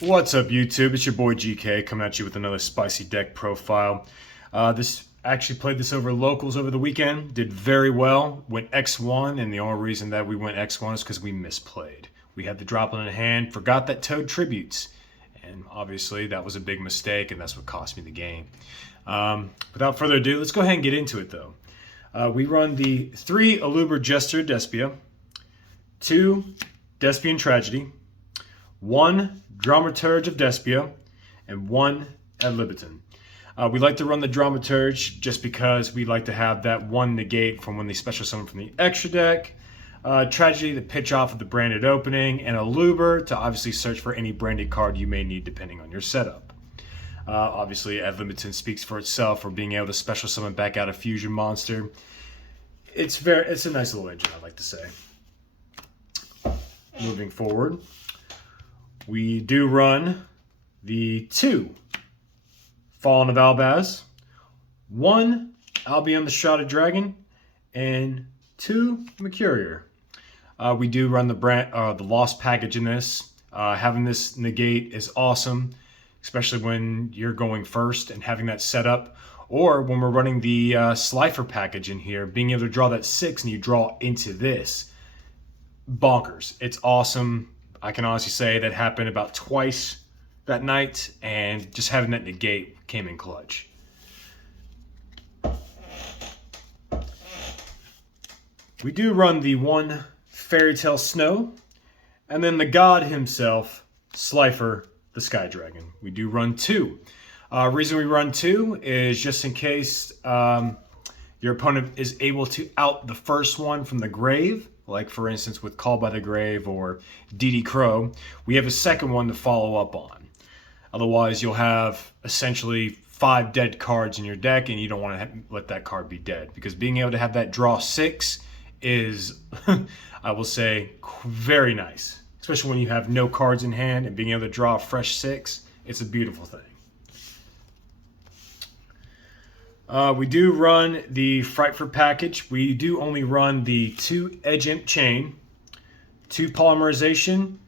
What's up, YouTube? It's your boy GK coming at you with another spicy deck profile. Actually played this over locals over the weekend. Did very well. Went X1, and the only reason that we went X1 is because we misplayed. We had the droplet in hand, forgot that Toad tributes, and obviously that was a big mistake, and that's what cost me the game. Without further ado, let's go ahead and get into it, though. We run the 3 Aluber Jester Despia, 2 Despian Tragedy, 1 Dramaturge of Despia, and 1 Ad Libitum. We like to run the Dramaturge just because we like to have that 1 negate from when they special summon from the extra deck, Tragedy to pitch off of the branded opening, and Aluber to obviously search for any branded card you may need depending on your setup. Obviously, Ad Libitum speaks for itself for being able to special summon back out a fusion monster. It's a nice little engine, I'd like to say. Moving forward, we do run the 2 Fallen of Albaz, 1 Albion the Shrouded Dragon, and 2 Mercurier. We do run the Lost package in this. Having this negate is awesome, especially when you're going first and having that set up. Or when we're running the Slifer package in here, being able to draw that 6 and you draw into this. Bonkers. It's awesome. I can honestly say that happened about twice that night, and just having that negate came in clutch. We do run the 1 Fairy Tale Snow, and then the god himself, Slifer the Sky Dragon. We do run 2. Reason we run 2 is just in case your opponent is able to out the first one from the grave, like for instance with Call by the Grave or DD Crow, we have a second one to follow up on. Otherwise, you'll have essentially 5 dead cards in your deck, and you don't want to let that card be dead, because being able to have that draw 6 is, I will say, very nice. Especially when you have no cards in hand and being able to draw a fresh 6, it's a beautiful thing. We do run the Frightful package. We do only run the 2 Edge Imp Chain, 2 Polymerization,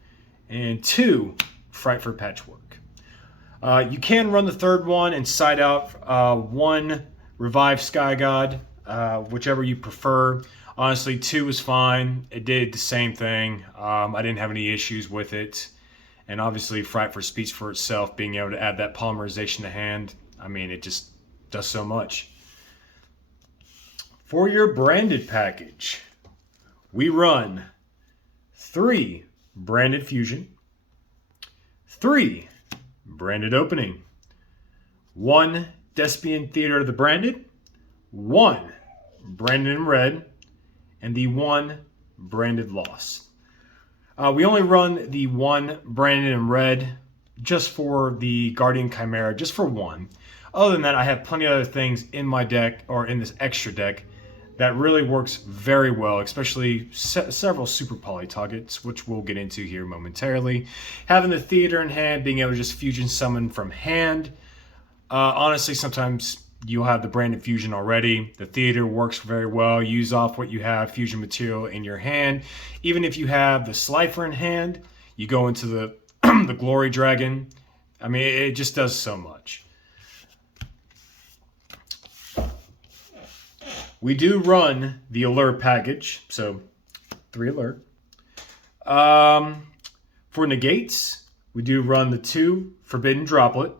and 2 Frightful Patchwork. You can run the third one and side out 1 Revive Sky God, whichever you prefer. Honestly, 2 is fine. It did the same thing. I didn't have any issues with it. And obviously, Frightful speaks for itself, being able to add that polymerization to hand. I mean, it just does so much. For your branded package, we run 3 Branded Fusion, 3 Branded Opening, 1 Despian Theater of the Branded, 1 Branded in Red, and the 1 Branded Lost. We only run the 1 Branded in Red just for the Guardian Chimera, just for 1. Other than that, I have plenty of other things in my deck, or in this extra deck, that really works very well, especially several super poly targets, which we'll get into here momentarily. Having the theater in hand, being able to just fusion summon from hand. Honestly, sometimes you'll have the branded fusion already. The theater works very well. Use off what you have, fusion material in your hand. Even if you have the Slifer in hand, you go into the, the Glory Dragon. I mean, it just does so much. We do run the Alert package, so 3 Alert. For negates, we do run the 2 Forbidden Droplet.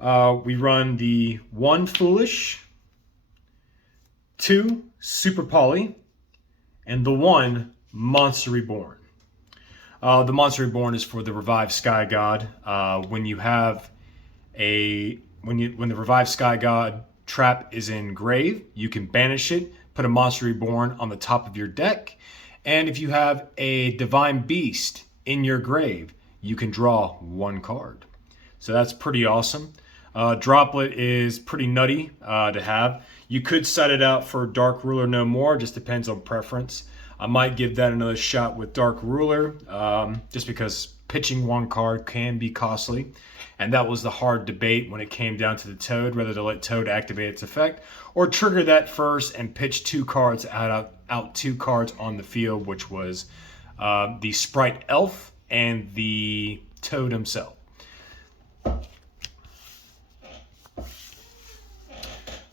We run the 1 Foolish, 2 Super Poly, and the 1 Monster Reborn. The Monster Reborn is for the Revive Sky God. When you have when the Revive Sky God trap is in grave, you can banish it, put a Monster Reborn on the top of your deck, and if you have a Divine Beast in your grave, you can draw 1 card. So that's pretty awesome. Droplet is pretty nutty to have. You could set it out for Dark Ruler No More, just depends on preference. I might give that another shot with Dark Ruler, just because pitching 1 card can be costly. And that was the hard debate when it came down to the Toad, whether to let Toad activate its effect or trigger that first and pitch 2 cards out 2 cards on the field, which was the Sprite Elf and the Toad himself.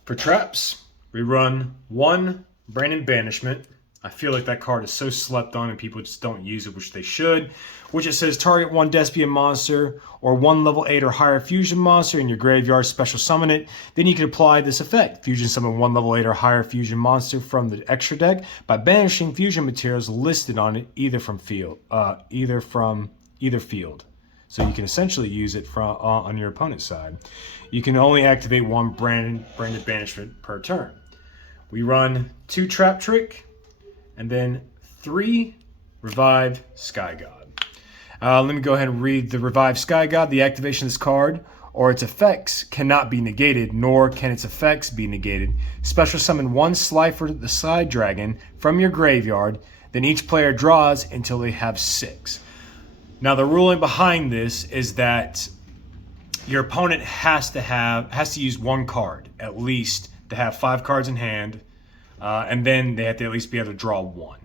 For traps, we run 1 Branded Banishment. I feel like that card is so slept on and people just don't use it, which they should. Which it says target 1 Despia monster or 1 level 8 or higher fusion monster in your graveyard, special summon it. Then you can apply this effect. Fusion summon 1 level 8 or higher fusion monster from the extra deck by banishing fusion materials listed on it either from either field. So you can essentially use it from on your opponent's side. You can only activate 1 branded banishment per turn. We run 2 Trap Trick and then 3 Revived Sky God. Let me go ahead and read the Revived Sky God. The activation of this card or its effects cannot be negated, nor can its effects be negated. Special summon 1 Slifer the Side Dragon from your graveyard, then each player draws until they have 6. Now the ruling behind this is that your opponent has to use 1 card at least to have 5 cards in hand, and then they have to at least be able to draw 1.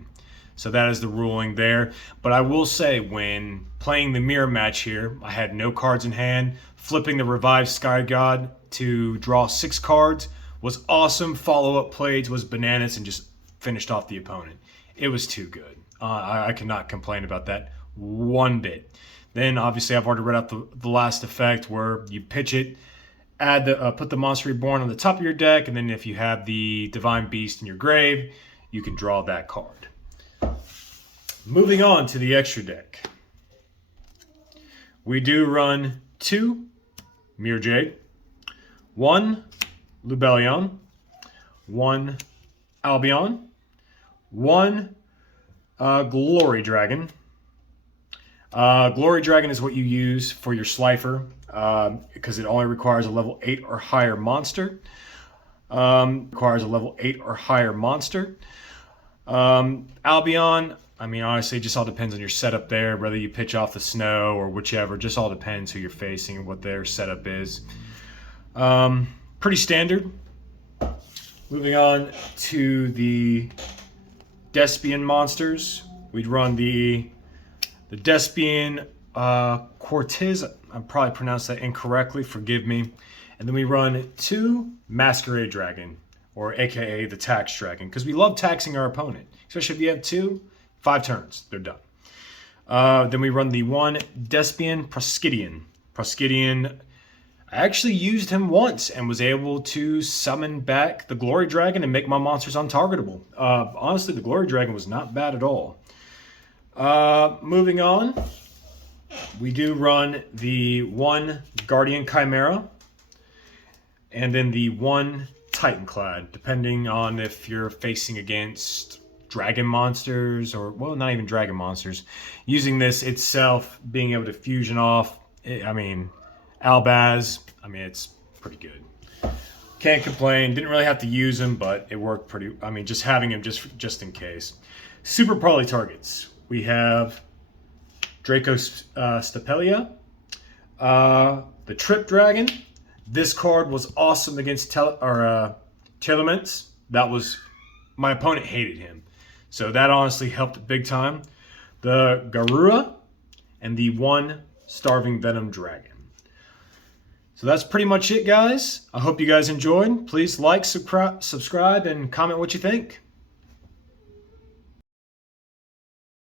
So that is the ruling there. But I will say, when playing the mirror match here, I had no cards in hand. Flipping the Revived Sky God to draw 6 cards was awesome. Follow-up plays was bananas and just finished off the opponent. It was too good. I cannot complain about that one bit. Then obviously I've already read out the last effect where you pitch it, add put the Monster Reborn on the top of your deck, and then if you have the Divine Beast in your grave, you can draw that card. Moving on to the extra deck. We do run 2 Mirror Jade, 1 Lubellion, 1 Albion, 1 Glory Dragon. Glory Dragon is what you use for your Slifer because it only requires a level 8 or higher monster. Albion, I mean, honestly, it just all depends on your setup there, whether you pitch off the snow or whichever. Just all depends who you're facing and what their setup is. Pretty standard. Moving on to the Despian monsters. We'd run the Despian Cortez. I probably pronounced that incorrectly. Forgive me. And then we run 2 Masquerade Dragon, or AKA the Tax Dragon, because we love taxing our opponent. Especially if you have 2, 5 turns, they're done. Then we run the 1 Despian Proskydian. Proskydian, I actually used him once and was able to summon back the Glory Dragon and make my monsters untargetable. Honestly, the Glory Dragon was not bad at all. Moving on, we do run the 1 Guardian Chimera and then the 1 Titanclad, depending on if you're facing against dragon monsters or, well, not even dragon monsters. Using this itself, being able to fusion off, Albaz, it's pretty good. Can't complain. Didn't really have to use him, but it worked pretty, just having him just in case. Super Poly targets. We have Draco Stapelia, the Trip Dragon. This card was awesome against Telements. That was, my opponent hated him. So that honestly helped big time. The Garura and the 1 Starving Venom Dragon. So that's pretty much it, guys. I hope you guys enjoyed. Please like, subscribe, and comment what you think.